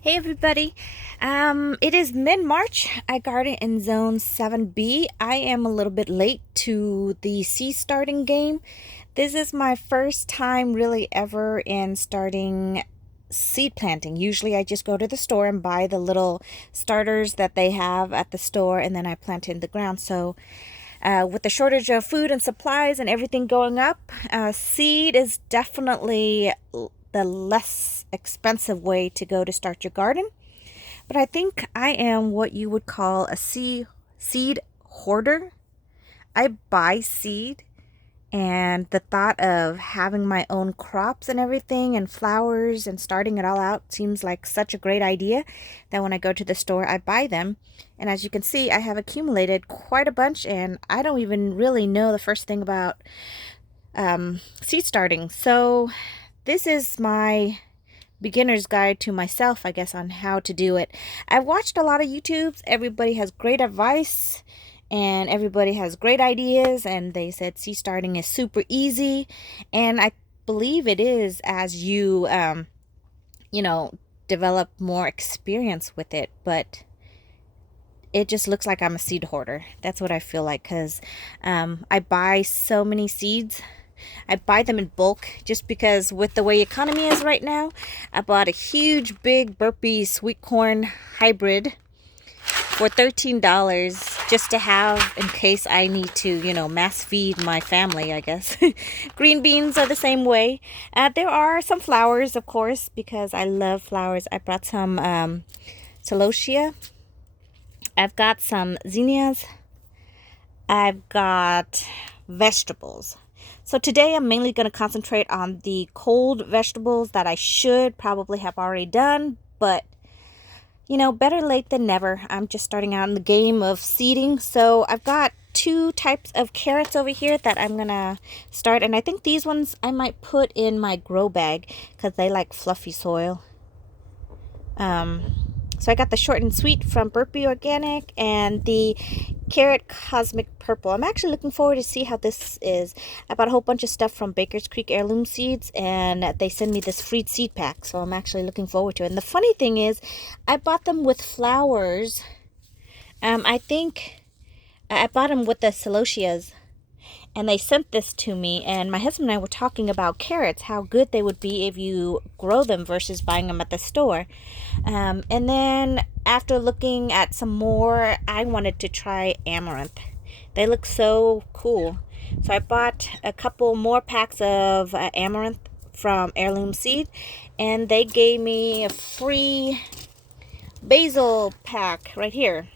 Hey everybody, it is mid-March. I garden in zone 7B. I am a little bit late to the seed starting game. This is my first time really ever in starting seed planting. Usually I just go to the store and buy the little starters that they have at the store, and then I plant it in the ground. So with the shortage of food and supplies and everything going up, seed is definitely the less expensive way to go to start your garden. But I think I am what you would call a seed hoarder. I buy seed, and the thought of having my own crops and everything and flowers and starting it all out seems like such a great idea that when I go to the store, I buy them. And as you can see, I have accumulated quite a bunch, and I don't even really know the first thing about seed starting. So this is my beginner's guide to myself, I guess, on how to do it. I've watched a lot of YouTubes. Everybody has great advice and everybody has great ideas, and they said seed starting is super easy, and I believe it is as you you know develop more experience with it. But it just looks like I'm a seed hoarder. That's what I feel like, because I buy so many seeds. I buy them in bulk just because with the way economy is right now. I bought a huge big burpee sweet corn hybrid for $13 just to have in case I need to, mass feed my family, I guess. Green beans are the same way. There are some flowers, of course, because I love flowers. I brought some celosia. I've got some zinnias. I've got vegetables. So today I'm mainly going to concentrate on the cold vegetables that I should probably have already done, but better late than never. I'm just starting out in the game of seeding. So I've got two types of carrots over here that I'm going to start, and I think these ones I might put in my grow bag because they like fluffy soil. So I got the short and sweet from Burpee Organic and the carrot cosmic purple. I'm actually looking forward to see how this is. I bought a whole bunch of stuff from Baker's Creek Heirloom Seeds, and they send me this free seed pack, so I'm actually looking forward to it. And the funny thing is, I bought them with flowers. I think I bought them with the celosias, and they sent this to me, and my husband and I were talking about carrots, how good they would be if you grow them versus buying them at the store. And then after looking at some more, I wanted to try amaranth. They look so cool. So I bought a couple more packs of amaranth from Heirloom Seed, and they gave me a free basil pack right here.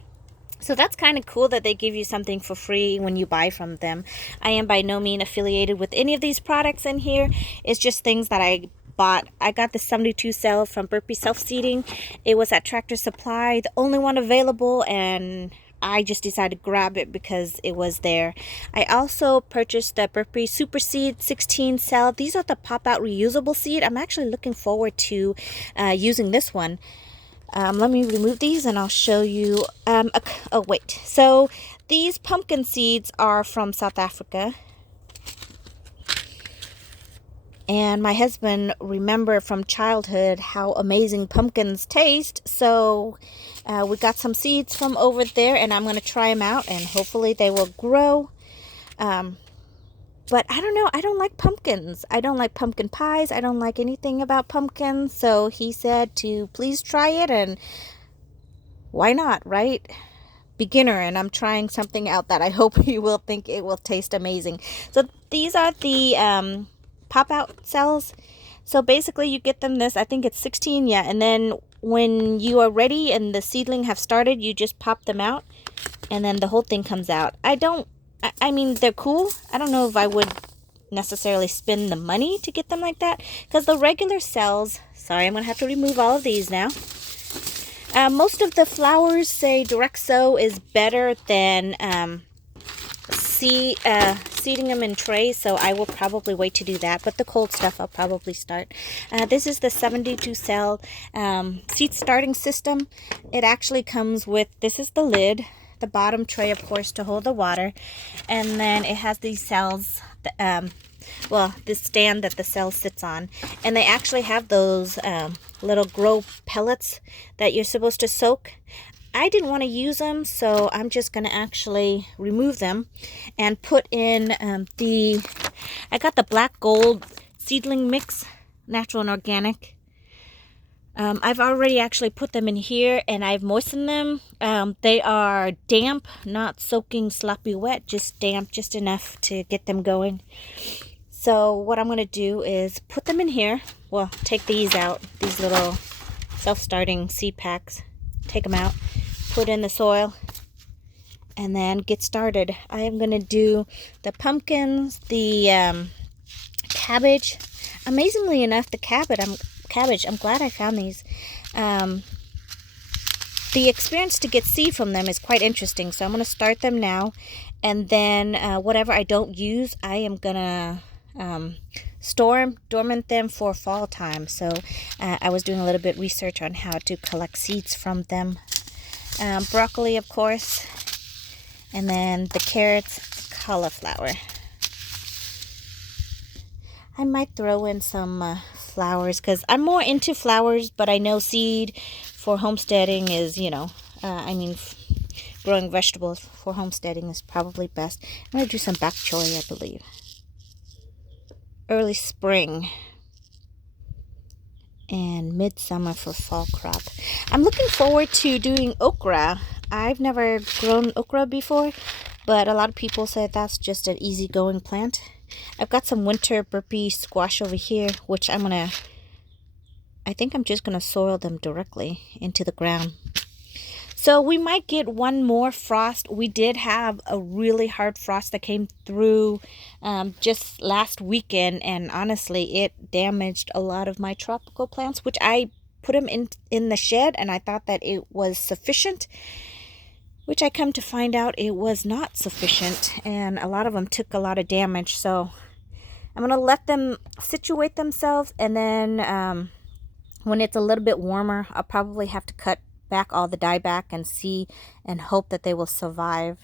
So that's kind of cool that they give you something for free when you buy from them. I am by no means affiliated with any of these products in here. It's just things that I bought. I got the 72 cell from Burpee Self Seeding. It was at Tractor Supply, the only one available, and I just decided to grab it because it was there. I also purchased the Burpee Super Seed 16 cell. These are the pop-out reusable seed. I'm actually looking forward to using this one. Let me remove these and I'll show you. Oh, wait. So these pumpkin seeds are from South Africa. And my husband remembered from childhood how amazing pumpkins taste. So we got some seeds from over there, and I'm going to try them out, and hopefully they will grow. But I don't know. I don't like pumpkins. I don't like pumpkin pies. I don't like anything about pumpkins. So he said to please try it, and why not, right? Beginner, and I'm trying something out that I hope you will think it will taste amazing. So these are the pop-out cells. So basically you get them this, I think it's 16, yeah, and then when you are ready and the seedling have started, you just pop them out, and then the whole thing comes out. I mean, they're cool. I don't know if I would necessarily spend the money to get them like that, because the regular cells, sorry, I'm going to have to remove all of these now. Most of the flowers say direct sow is better than seeding them in trays, so I will probably wait to do that, but the cold stuff I'll probably start. This is the 72 cell seed starting system. It actually comes with, this is the lid, the bottom tray, of course, to hold the water, and then it has these cells well, this stand that the cell sits on. And they actually have those little grow pellets that you're supposed to soak. I didn't want to use them, so I'm just going to actually remove them and put in I got the black gold seedling mix, natural and organic. I've already actually put them in here and I've moistened them. They are damp, not soaking sloppy wet, just damp, just enough to get them going. So what I'm going to do is put them in here. Well, take these out, these little self-starting seed packs. Take them out, put in the soil, and then get started. I am going to do the pumpkins, the cabbage. Amazingly enough, the cabbage, I'm glad I found these. The experience to get seed from them is quite interesting. So I'm going to start them now. And then whatever I don't use, I am going to dormant them for fall time. So I was doing a little bit research on how to collect seeds from them. Broccoli, of course. And then the carrots, cauliflower. I might throw in some flowers because I'm more into flowers, but I know seed for homesteading is, growing vegetables for homesteading is probably best. I'm going to do some bok choy, I believe. Early spring and midsummer for fall crop. I'm looking forward to doing okra. I've never grown okra before, but a lot of people say that's just an easygoing plant. I've got some winter burpee squash over here, which I think I'm just going to soil them directly into the ground. So we might get one more frost. We did have a really hard frost that came through just last weekend, and honestly, it damaged a lot of my tropical plants, which I put them in the shed, and I thought that it was sufficient, which I come to find out it was not sufficient, and a lot of them took a lot of damage. So I'm going to let them situate themselves, and then when it's a little bit warmer, I'll probably have to cut back all the dieback and see and hope that they will survive.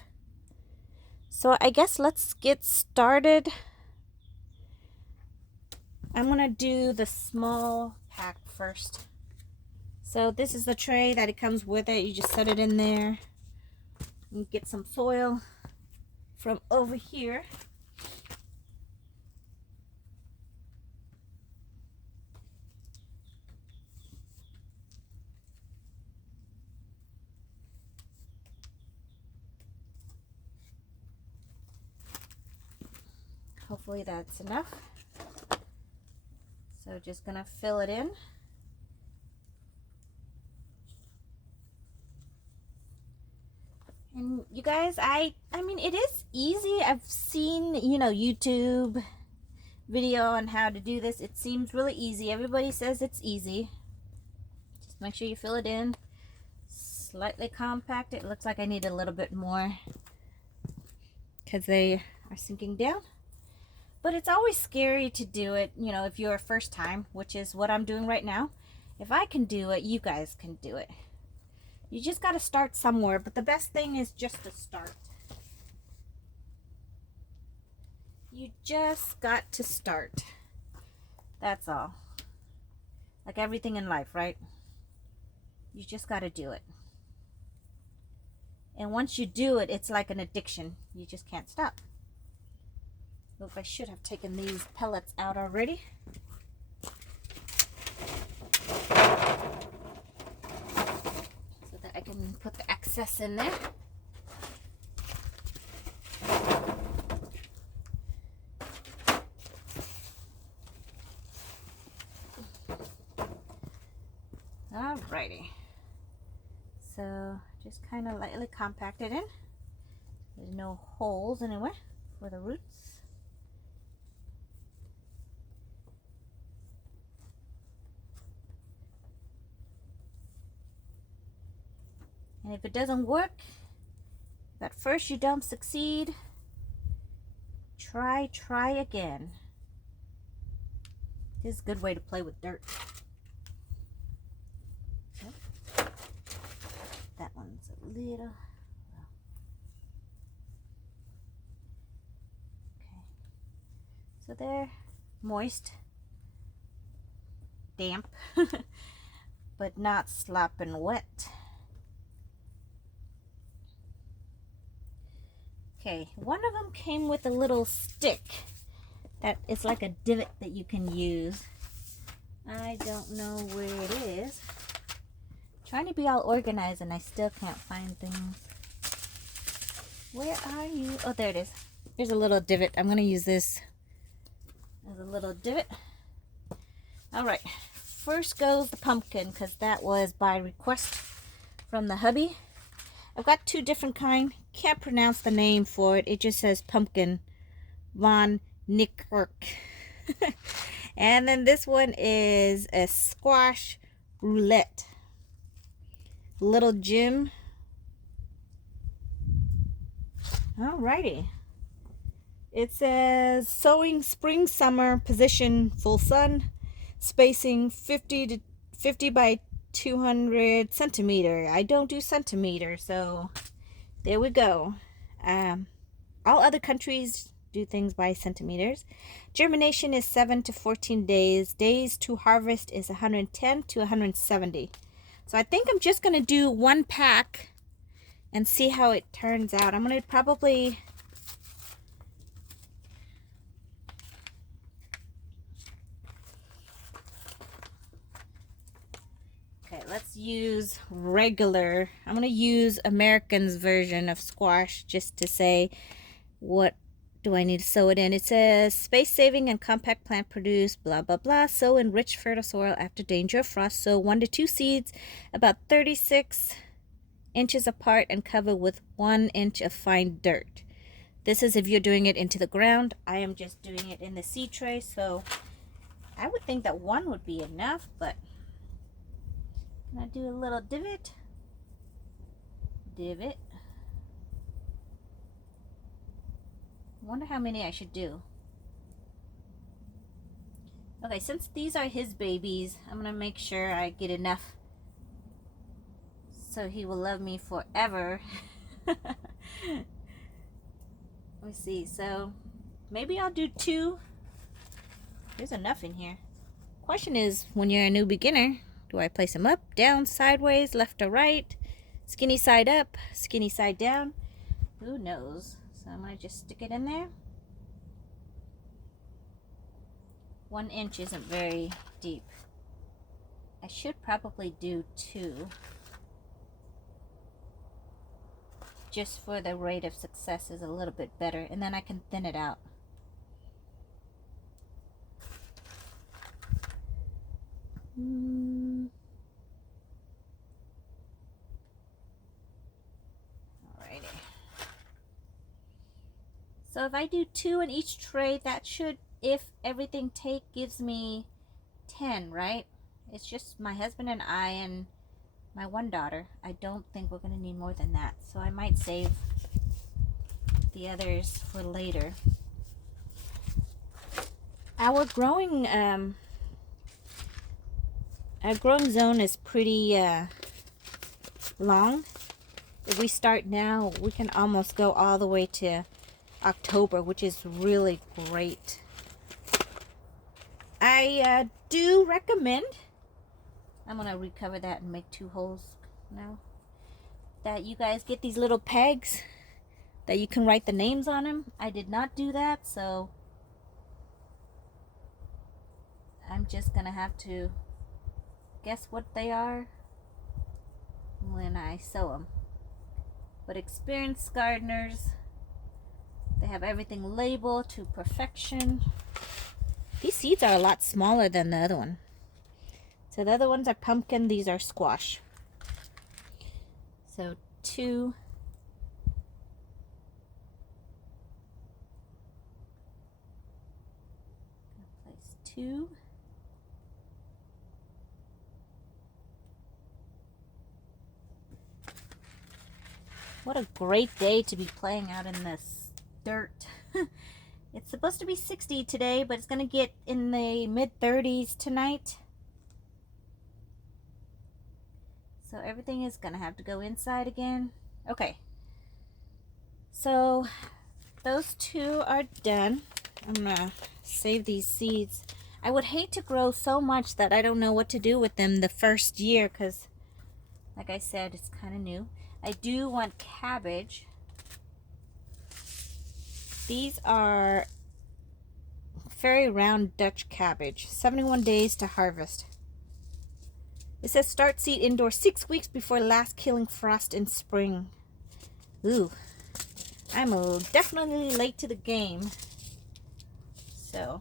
So I guess let's get started. I'm going to do the small pack first. So this is the tray that it comes with it. You just set it in there. You get some soil from over here. Hopefully that's enough. So just gonna fill it in. And you guys, I mean, it is easy. I've seen, YouTube video on how to do this. It seems really easy. Everybody says it's easy. Just make sure you fill it in. Slightly compact. It looks like I need a little bit more because they are sinking down. But it's always scary to do it, if you're a first time, which is what I'm doing right now. If I can do it, you guys can do it. You just got to start somewhere, but the best thing is just to start. You just got to start. That's all. Like everything in life, right? You just got to do it. And once you do it, it's like an addiction. You just can't stop. Look, I should have taken these pellets out already. So that I can put the excess in there. Alrighty. So just kind of lightly compact it in. There's no holes anywhere for the roots. And if it doesn't work, if at first you don't succeed, try again. This is a good way to play with dirt. Yep. That one's a little... Okay. So they're moist, damp, but not slopping wet. Okay, one of them came with a little stick that is like a divot that you can use. I don't know where it is. Trying to be all organized and I still can't find things. Where are you? Oh, there it is. There's a little divot. I'm going to use this as a little divot. All right. First goes the pumpkin because that was by request from the hubby. I've got two different kind. Can't pronounce the name for it. It just says pumpkin von Nickkirk. And then this one is a squash roulette. Little Jim. Alrighty. It says sowing spring summer position full sun, spacing 50 by 200 centimeter. I don't do centimeter, so there we go. All other countries do things by centimeters. Germination is 7 to 14 days. Days to harvest is 110 to 170. So I think I'm just gonna do one pack and see how it turns out. I'm gonna probably let's use regular. I'm going to use American's version of squash just to say what do I need to sow it in. It says space saving and compact plant produce blah blah blah. Sow in rich fertile soil after danger of frost. Sow 1 to 2 seeds about 36 inches apart and cover with 1 inch of fine dirt. This is if you're doing it into the ground. I am just doing it in the seed tray, so I would think that 1 would be enough, but I do a little divot. Wonder how many I should do. Okay, since these are his babies, I'm gonna make sure I get enough so he will love me forever. Let's see, so maybe I'll do 2. There's enough in here. Question is, when you're a new beginner, do I place them up, down, sideways, left or right? Skinny side up, skinny side down? Who knows? So I'm going to just stick it in there. 1 inch isn't very deep. I should probably do 2. Just for the rate of success is a little bit better. And then I can thin it out. Alrighty. So if I do 2 in each tray, that should, if everything gives me 10, right? It's just my husband and I and my 1 daughter. I don't think we're going to need more than that. So I might save the others for later. Our growing zone is pretty long. If we start now, we can almost go all the way to October, which is really great. I do recommend, I'm going to recover that and make 2 holes now, that you guys get these little pegs that you can write the names on them. I did not do that, so I'm just going to have to guess what they are when I sow them. But experienced gardeners, they have everything labeled to perfection. These seeds are a lot smaller than the other one. So the other ones are pumpkin, these are squash. So 2. Place 2. What a great day to be playing out in this dirt. It's supposed to be 60 today, but it's going to get in the mid-30s tonight. So everything is going to have to go inside again. Okay. So those 2 are done. I'm gonna save these seeds. I would hate to grow so much that I don't know what to do with them the first year, because like I said, it's kind of new. I do want cabbage. These are very round Dutch cabbage. 71 days to harvest. It says start seed indoors 6 weeks before last killing frost in spring. Ooh, I'm definitely late to the game. So,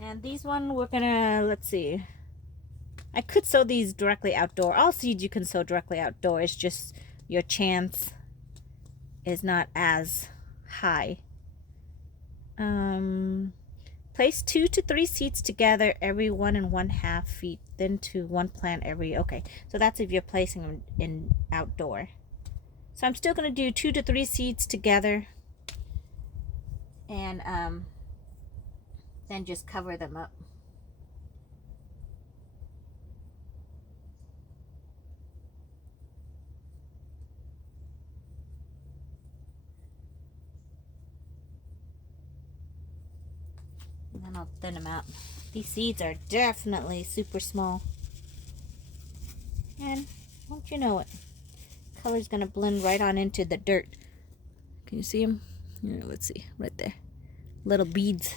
and these one we're gonna, let's see. I could sow these directly outdoor. All seeds you can sow directly outdoor. It's just your chance is not as high. Place 2 to 3 seeds together every 1 1/2 feet, then to one plant every, okay. So that's if you're placing them in outdoor. So I'm still going to do 2 to 3 seeds together, and then just cover them up. And then I'll thin them out. These seeds are definitely super small. And won't you know it, color's going to blend right on into the dirt. Can you see them? Yeah, let's see, right there. Little beads.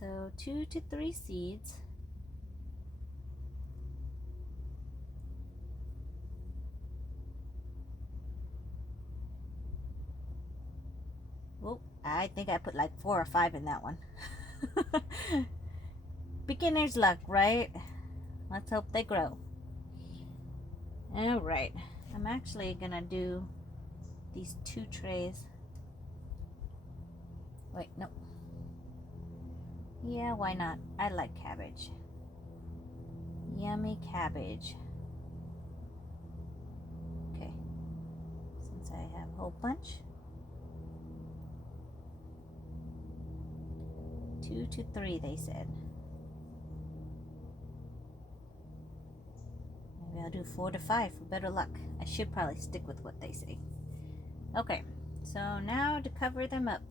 So 2 to 3 seeds. Oh, I think I put like 4 or 5 in that one. Beginner's luck, right? Let's hope they grow. All right, I'm actually gonna do these 2 trays. Wait, no. Yeah, why not? I like cabbage. Yummy cabbage. Okay, since I have a whole bunch. 2 to 3, they said. Maybe I'll do 4 to 5 for better luck. I should probably stick with what they say. Okay, so now to cover them up.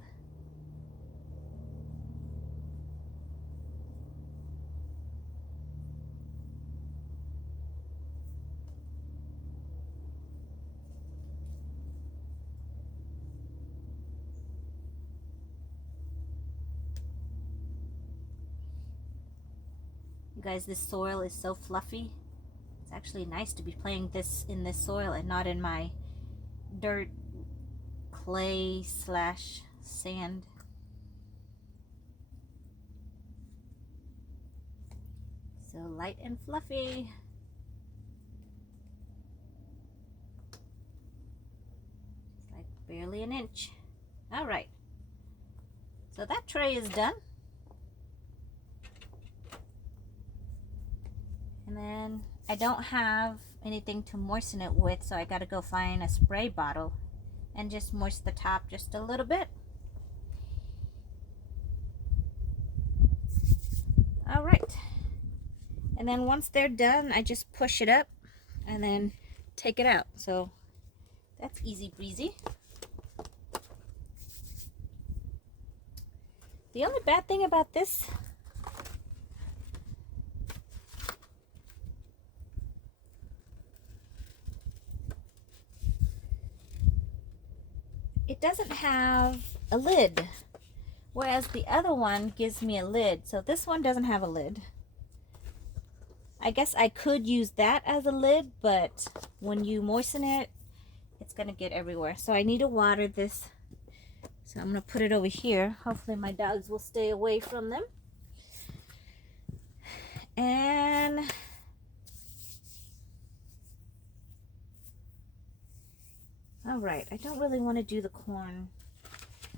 You guys, this soil is so fluffy. It's actually nice to be playing this in this soil and not in my dirt, clay slash sand. So light and fluffy. It's like barely an inch. All right. So that tray is done. And then I don't have anything to moisten it with, so I gotta go find a spray bottle and just moisten the top just a little bit. All right. And then once they're done, I just push it up and then take it out. So that's easy breezy. The only bad thing about this, it doesn't have a lid, whereas the other one gives me a lid. So this one doesn't have a lid. I guess I could use that as a lid, but when you moisten it, it's gonna get everywhere. So I need to water this. So I'm gonna put it over here. Hopefully my dogs will stay away from them. And all right, I don't really want to do the corn.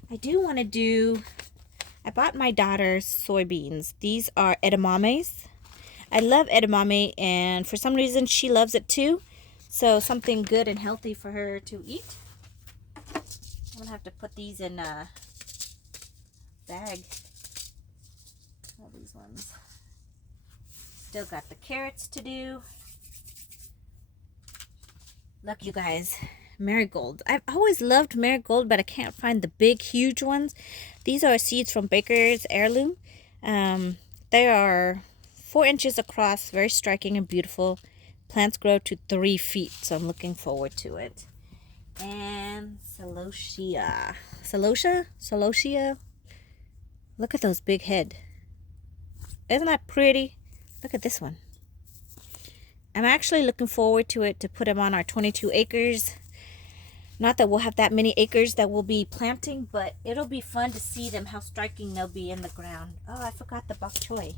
I do want to do, I bought my daughter's soybeans. These are edamames. I love edamame, and for some reason she loves it too. So something good and healthy for her to eat. I'm gonna have to put these in a bag. All these ones. Still got the carrots to do. Look, you guys, Marigold. I've always loved marigold, but I can't find the big, huge ones. These are seeds from Baker's Heirloom. They are 4 inches across, very striking and beautiful. Plants grow to 3 feet, so I'm looking forward to it. And celosia. Celosia? Look at those big head. Isn't that pretty? Look at this one. I'm actually looking forward to it to put them on our 22 acres. Not that we'll have that many acres that we'll be planting, but it'll be fun to see them, how striking they'll be in the ground. Oh, I forgot the bok choy.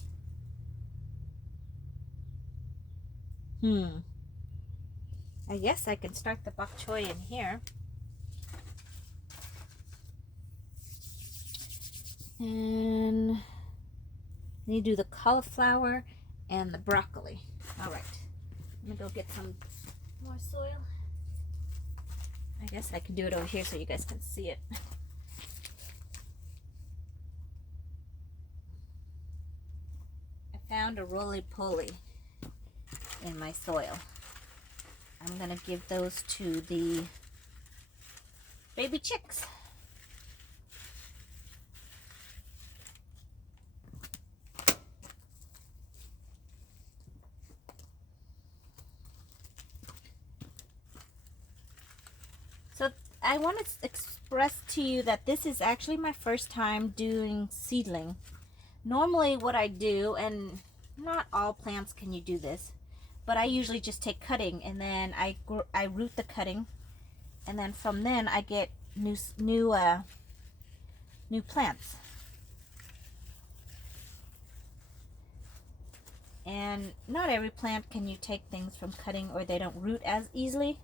I guess I can start the bok choy in here. And I need to do the cauliflower and the broccoli. All right. I'm gonna go get some more soil. I guess I can do it over here so you guys can see it. I found a roly-poly in my soil. I'm gonna give those to the baby chicks. So I want to express to you that this is actually my first time doing seedling. Normally what I do, and not all plants can you do this, but I usually just take cutting and then I root the cutting, and then from then I get new plants. And not every plant can you take things from cutting, or they don't root as easily.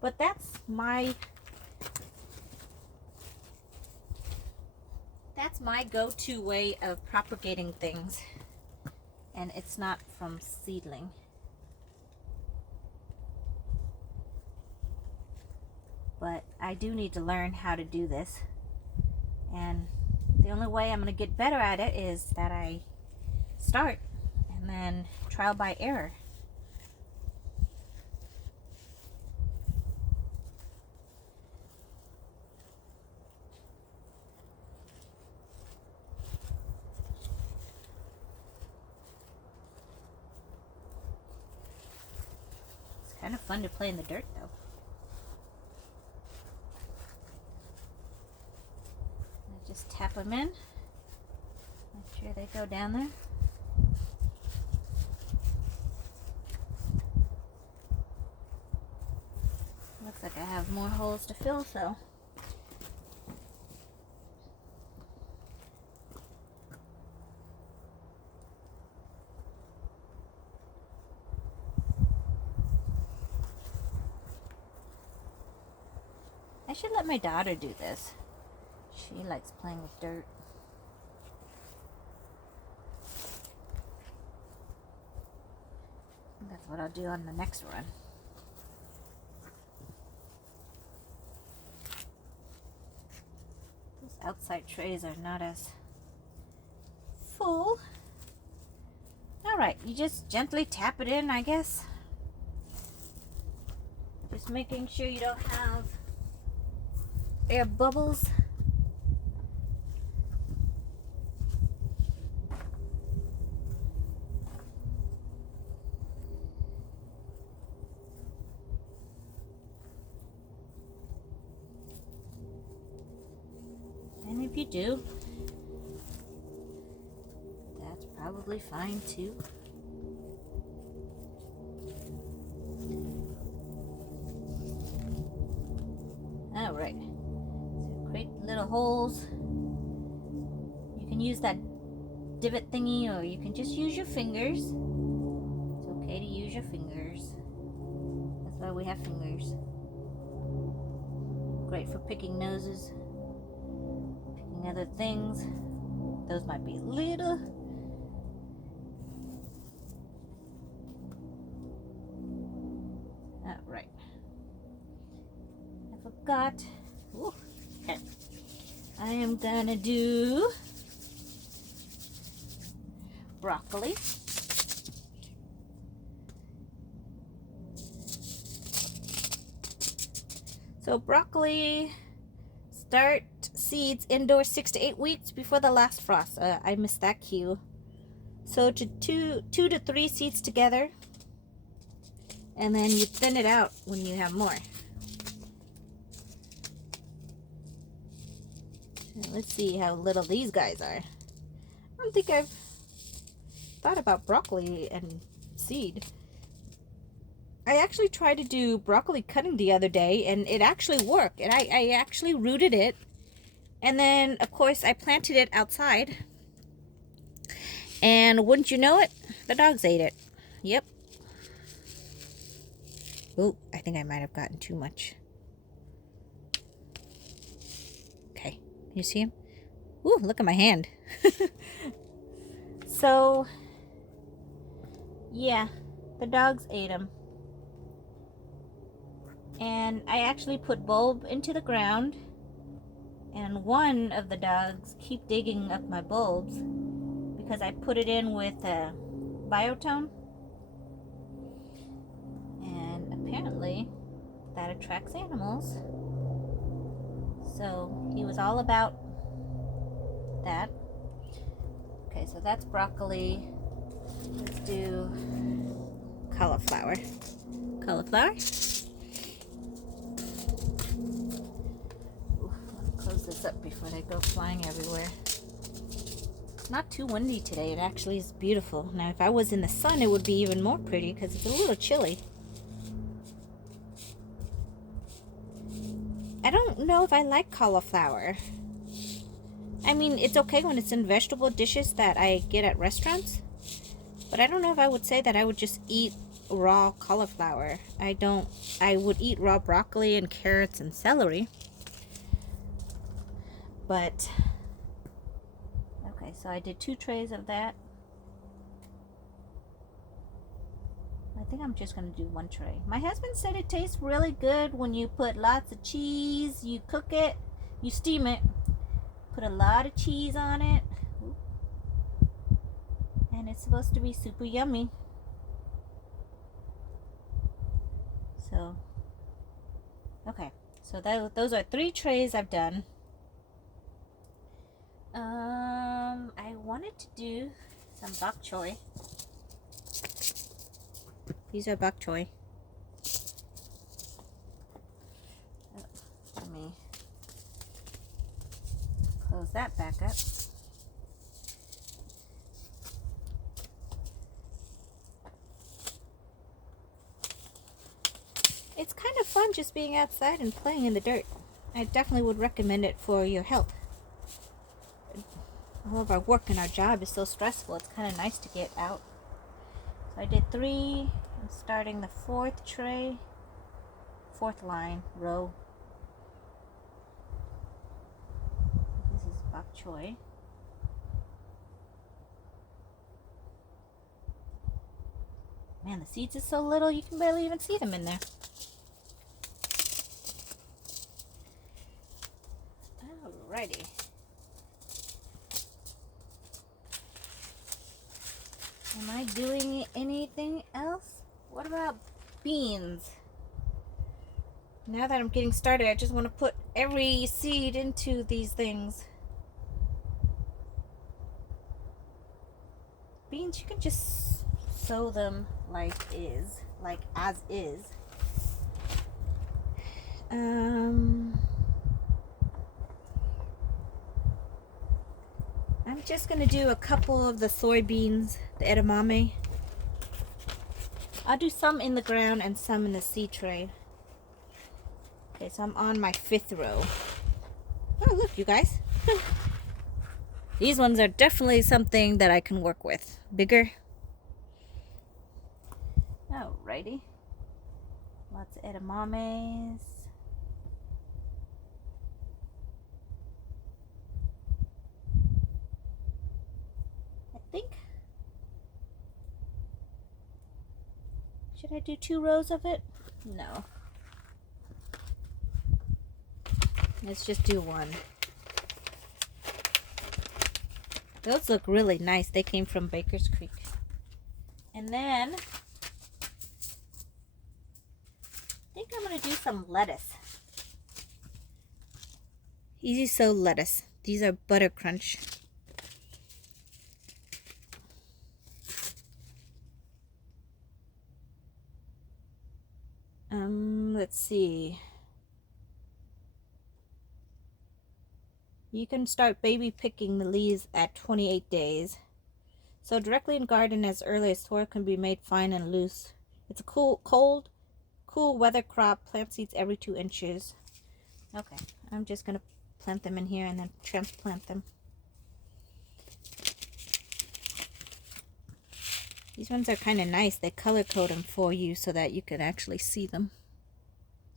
But that's my go-to way of propagating things, and it's not from seedling. But I do need to learn how to do this, and the only way I'm going to get better at it is that I start and then trial by error. Kind of fun to play in the dirt, though. I just tap them in. Make sure they go down there. Looks like I have more holes to fill, so. I should let my daughter do this. She likes playing with dirt. That's what I'll do on the next run. Those outside trays are not as full. Alright, you just gently tap it in, I guess. Just making sure you don't have air bubbles. And if you do, that's probably fine too. All right. Create little holes. You can use that divot thingy, or you can just use your fingers. It's okay to use your fingers. That's why we have fingers. Great for picking noses, picking other things. Those might be little. All right. I forgot. Ooh. Okay. I am gonna do broccoli. So broccoli start seeds indoors 6 to 8 weeks before the last frost. I missed that cue. So to two to three seeds together, and then you thin it out when you have more. And let's see how little these guys are. I don't think I've thought about broccoli and seed. I actually tried to do broccoli cutting the other day, and it actually worked. And I actually rooted it, and then of course I planted it outside, and wouldn't you know it, the dogs ate it. Yep. Oh, I think I might have gotten too much. Okay, you see him? Ooh, look at my hand. So yeah, the dogs ate them. And I actually put bulb into the ground, and one of the dogs keep digging up my bulbs because I put it in with a biotone, and apparently that attracts animals. So he was all about that. Okay, so that's broccoli. Let's do cauliflower. Cauliflower. Close this up before they go flying everywhere. It's not too windy today. It actually is beautiful. Now if I was in the sun, it would be even more pretty because it's a little chilly. I don't know if I like cauliflower. I mean, it's okay when it's in vegetable dishes that I get at restaurants, but I don't know if I would say that I would just eat raw cauliflower. I would eat raw broccoli and carrots and celery. But, okay, so I did 2 trays of that. I think I'm just going to do 1 tray. My husband said it tastes really good when you put lots of cheese, you cook it, you steam it, put a lot of cheese on it, and it's supposed to be super yummy. So, okay, so those are 3 trays I've done. I wanted to do some bok choy. These are bok choy. Let me close that back up. It's kind of fun just being outside and playing in the dirt. I definitely would recommend it for your health. All of our work and our job is so stressful. It's kind of nice to get out. So I did 3. I'm starting the 4th tray, 4th line, row. This is bok choy. Man, the seeds are so little you can barely even see them in there. Alrighty. Am I doing anything else? What about beans? Now that I'm getting started, I just want to put every seed into these things. Beans, you can just sow them like as is. I'm just going to do a couple of the soybeans, the edamame. I'll do some in the ground and some in the seed tray. Okay, so I'm on my 5th row. Oh, look, you guys. These ones are definitely something that I can work with. Bigger. Alrighty. Lots of edamames. Think. Should I do 2 rows of it? No. Let's just do 1. Those look really nice. They came from Baker's Creek. And then I think I'm going to do some lettuce. Easy Sow lettuce. These are butter crunch. Let's see. You can start baby picking the leaves at 28 days. So directly in garden as early as 4 can be made fine and loose. It's a cool weather crop. Plant seeds every 2 inches. Okay, I'm just gonna plant them in here and then transplant them. These ones are kind of nice. They color code them for you so that you can actually see them.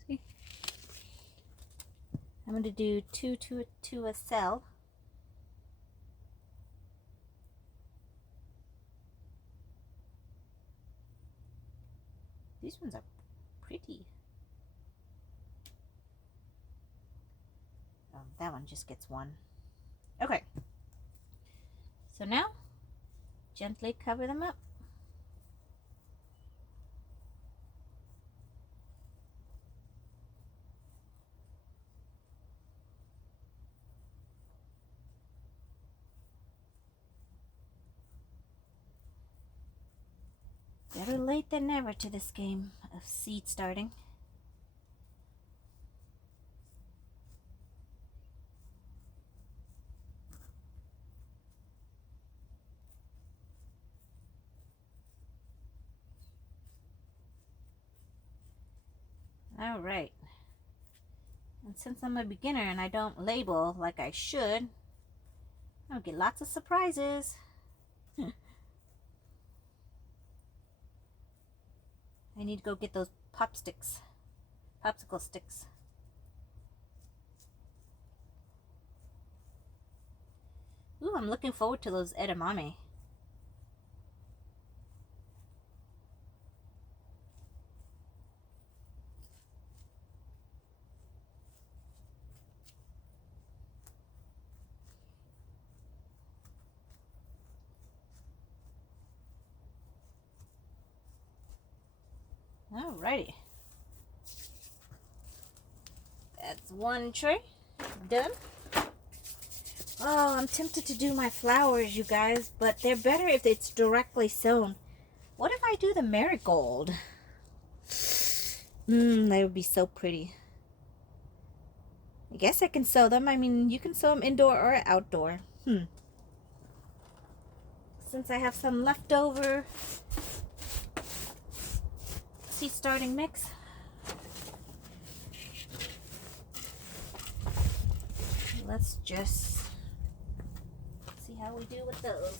See? I'm going to do 2 to a cell. These ones are pretty. That one just gets 1. Okay. So now, gently cover them up. Better late than never to this game of seed starting. Alright. And since I'm a beginner and I don't label like I should, I'll get lots of surprises. I need to go get those popsicle sticks. Ooh, I'm looking forward to those edamame. Alrighty. That's one tray done. Oh, I'm tempted to do my flowers, you guys, but they're better if it's directly sown. What if I do the marigold? They would be so pretty. I guess I can sow them. I mean, you can sow them indoor or outdoor. Since I have some leftover seed starting mix, let's just see how we do with those.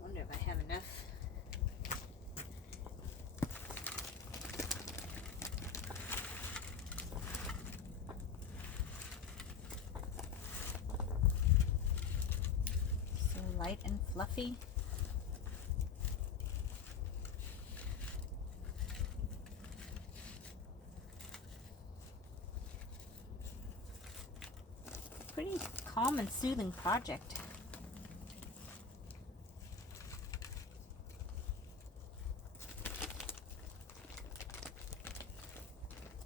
Wonder if I have enough. Light and fluffy. Pretty calm and soothing project.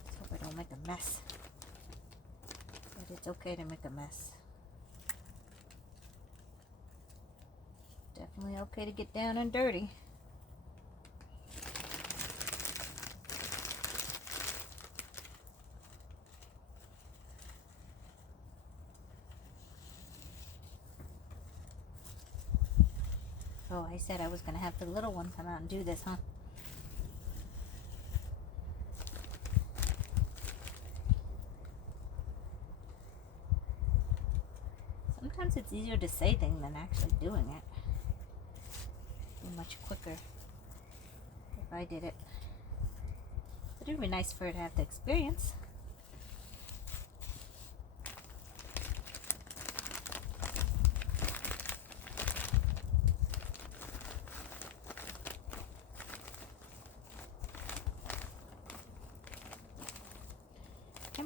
Let's hope I don't make a mess. But it's okay to make a mess. Definitely okay to get down and dirty. Oh, I said I was going to have the little one come out and do this, huh? Sometimes it's easier to say things than actually doing it. Much quicker if I did it. But it would be nice for her to have the experience.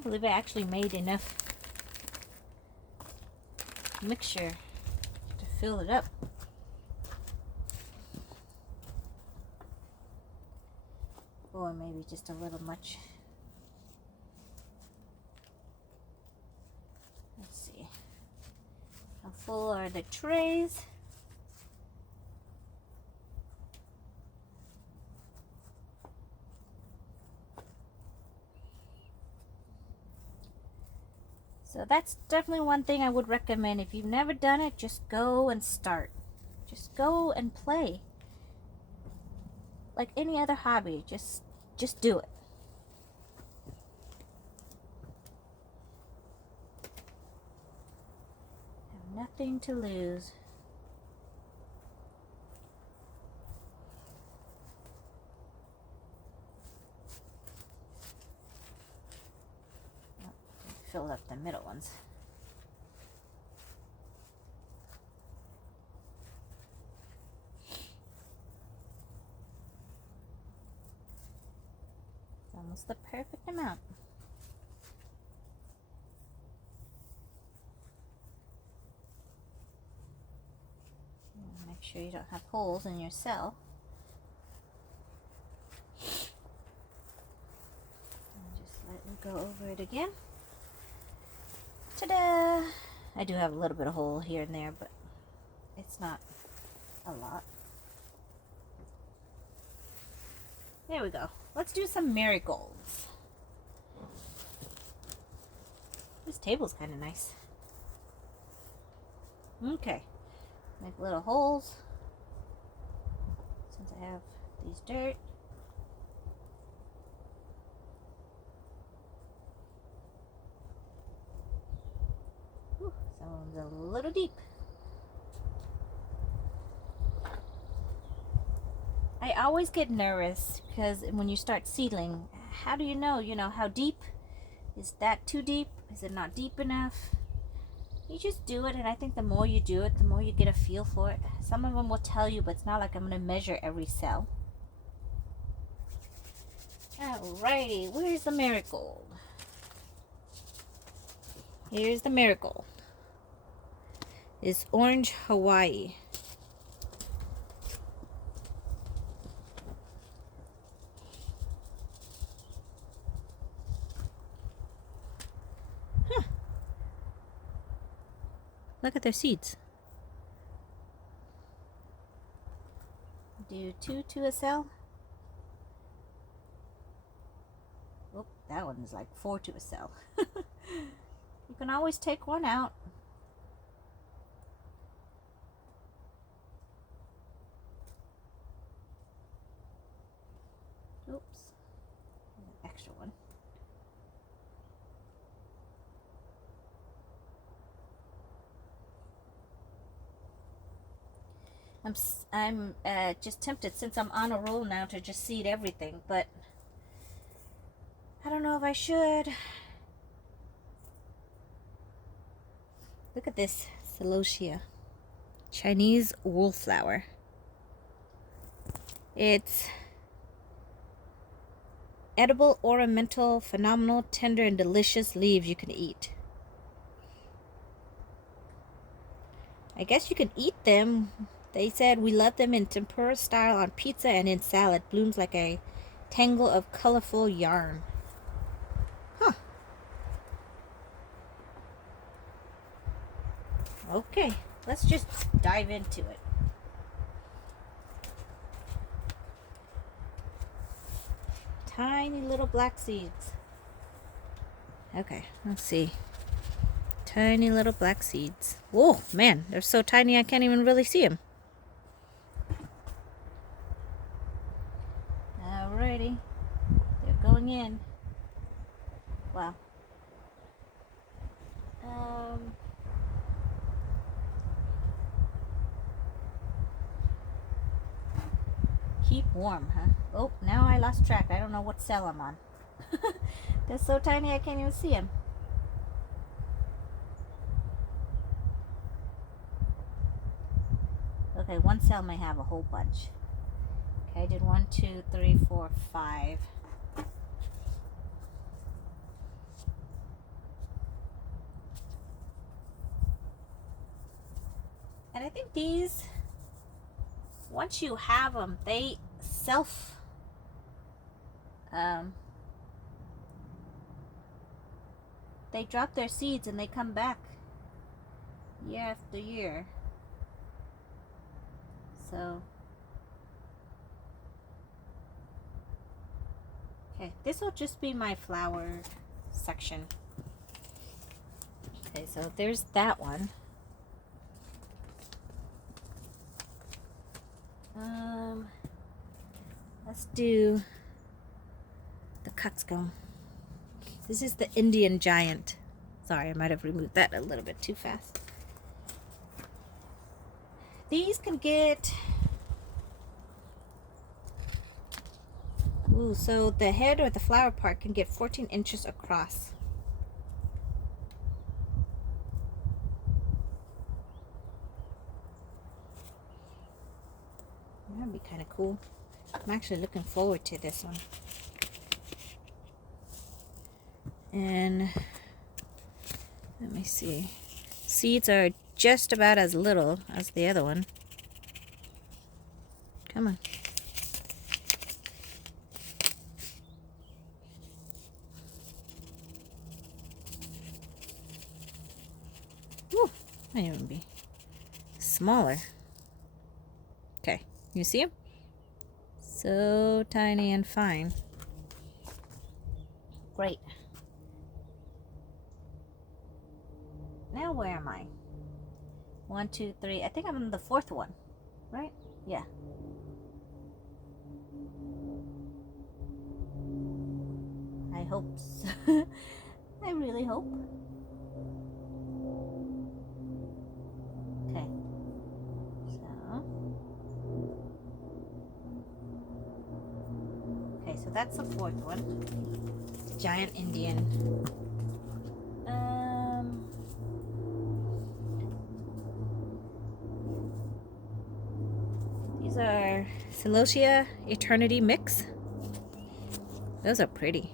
believe I actually made enough mixture to fill it up. Or maybe just a little much. Let's see. How full are the trays? So that's definitely one thing I would recommend. If you've never done it, just go and start. Just go and play. Like any other hobby, just do it. Have nothing to lose. Fill up the middle ones. It's almost the perfect amount. Make sure you don't have holes in your cell. And just lightly go over it again. Ta-da! I do have a little bit of hole here and there, but it's not a lot. There we go. Let's do some marigolds. This table's kind of nice. Okay. Make little holes. Since I have these dirt. Sounds a little deep. I always get nervous because when you start seedling, how do you know how deep? Is that too deep? Is it not deep enough? You just do it, and I think the more you do it, the more you get a feel for it. Some of them will tell you, but it's not like I'm going to measure every cell. Alrighty, where's the marigold? Here's the marigold. It's orange Hawaii. Huh. Look at their seeds. Do 2 to a cell. Oh, that one is like 4 to a cell. You can always take one out. Oops, an extra one. I'm just tempted, since I'm on a roll now, to just seed everything, but I don't know if I should. Look at this celosia, Chinese wallflower. It's edible, ornamental, phenomenal, tender, and delicious leaves you can eat. I guess you can eat them. They said we love them in tempura style, on pizza, and in salad. Blooms like a tangle of colorful yarn. Huh. Okay, let's just dive into it. Tiny little black seeds. Okay, let's see. Tiny little black seeds. Whoa, man, they're so tiny I can't even really see them. Alrighty, they're going in. Wow. Keep warm, huh? Oh, now I lost track. I don't know what cell I'm on. They're so tiny I can't even see them. Okay, one cell may have a whole bunch. Okay, I did 1, 2, 3, 4, 5. I think these, once you have them, they they drop their seeds and they come back year after year. So, okay, this will just be my flower section. Okay, so there's that one. Let's do the coxcomb. This is the Indian giant. Sorry, I might have removed that a little bit too fast. These can get... Ooh, so the head or the flower part can get 14 inches across. That'd be kind of cool. I'm actually looking forward to this one. And let me see. Seeds are just about as little as the other one. Come on. Woo, might even be smaller. Okay, you see them? So tiny and fine. Great. Now where am I? 1, 2, 3. I think I'm on the 4th one, right? Yeah. I hope so. I really hope. Okay. So that's the 4th one. Giant Indian. These are Celosia Eternity Mix. Those are pretty.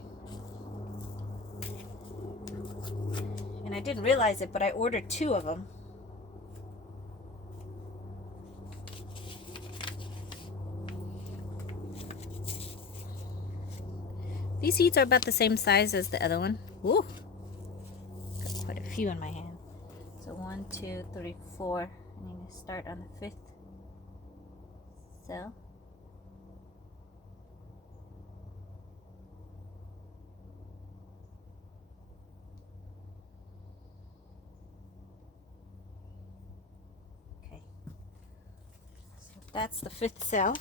And I didn't realize it, but I ordered 2 of them. These seeds are about the same size as the other one. Ooh, got quite a few in my hand. So 1, 2, 3, 4. I need to start on the 5th cell. Okay, so that's the 5th cell.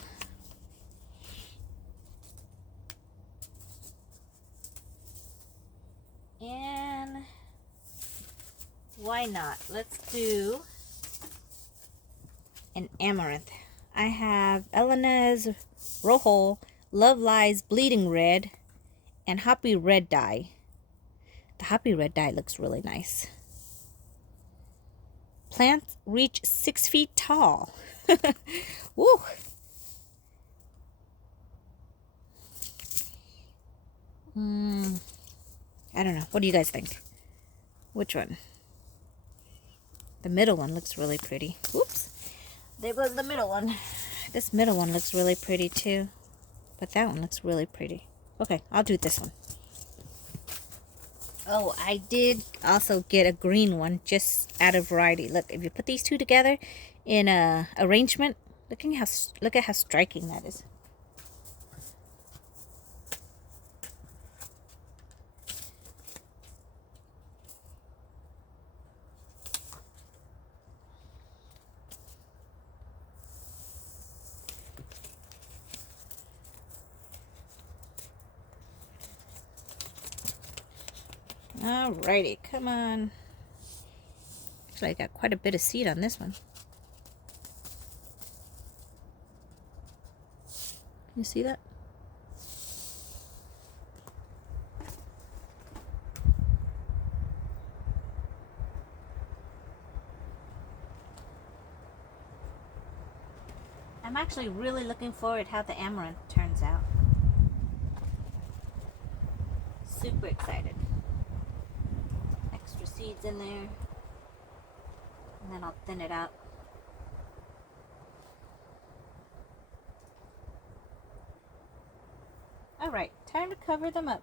And why not? Let's do an amaranth. I have Elena's Rojo, Love Lies Bleeding Red, and Hoppy Red dye. The Hoppy Red dye looks really nice. Plants reach 6 feet tall. Woo! I don't know. What do you guys think? Which one? The middle one looks really pretty. Whoops. There goes the middle one. This middle one looks really pretty too. But that one looks really pretty. Okay, I'll do this one. Oh, I did also get a green one just out of variety. Look, if you put these 2 together in a arrangement, look at how striking that is. Alrighty, come on. Actually, I got quite a bit of seed on this one. Can you see that? I'm actually really looking forward to how the amaranth turns out. Super excited. Extra seeds in there. And then I'll thin it out. right. Time to cover them up.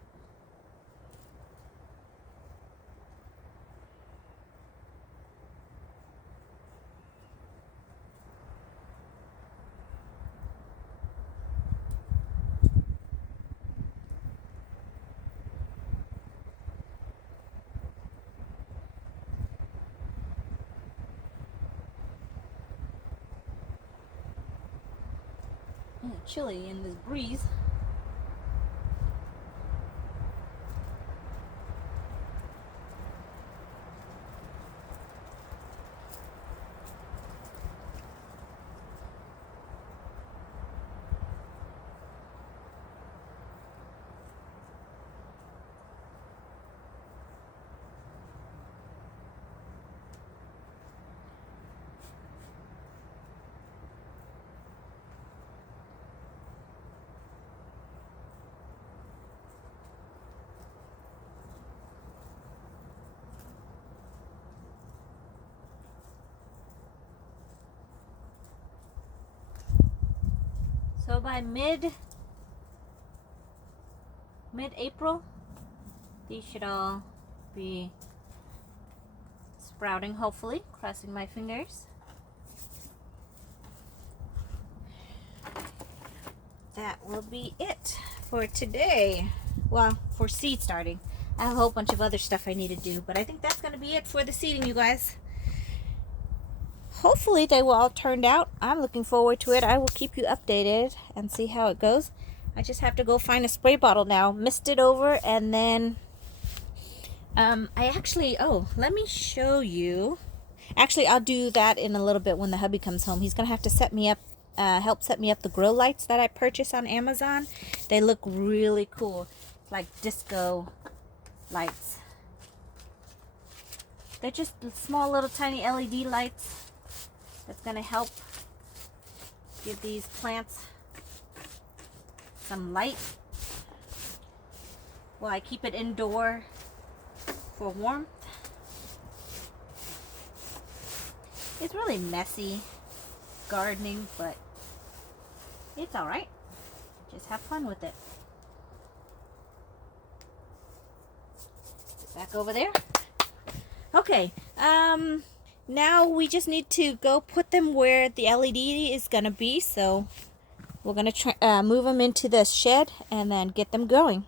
Chilly in this breeze. So by mid-April, these should all be sprouting, hopefully. Crossing my fingers. That will be it for today. Well, for seed starting. I have a whole bunch of other stuff I need to do, but I think that's going to be it for the seeding, you guys. Hopefully they will all turn out. I'm looking forward to it. I will keep you updated and see how it goes. I just have to go find a spray bottle now. Mist it over, and then let me show you. Actually, I'll do that in a little bit when the hubby comes home. He's gonna have to set me up, help set me up the grow lights that I purchased on Amazon. They look really cool, like disco lights. They're just small little tiny LED lights. That's going to help give these plants some light while I keep it indoor for warmth. It's really messy gardening, but it's alright. Just have fun with it. Back over there. Okay, now we just need to go put them where the LED is going to be. So we're going to move them into the shed and then get them going.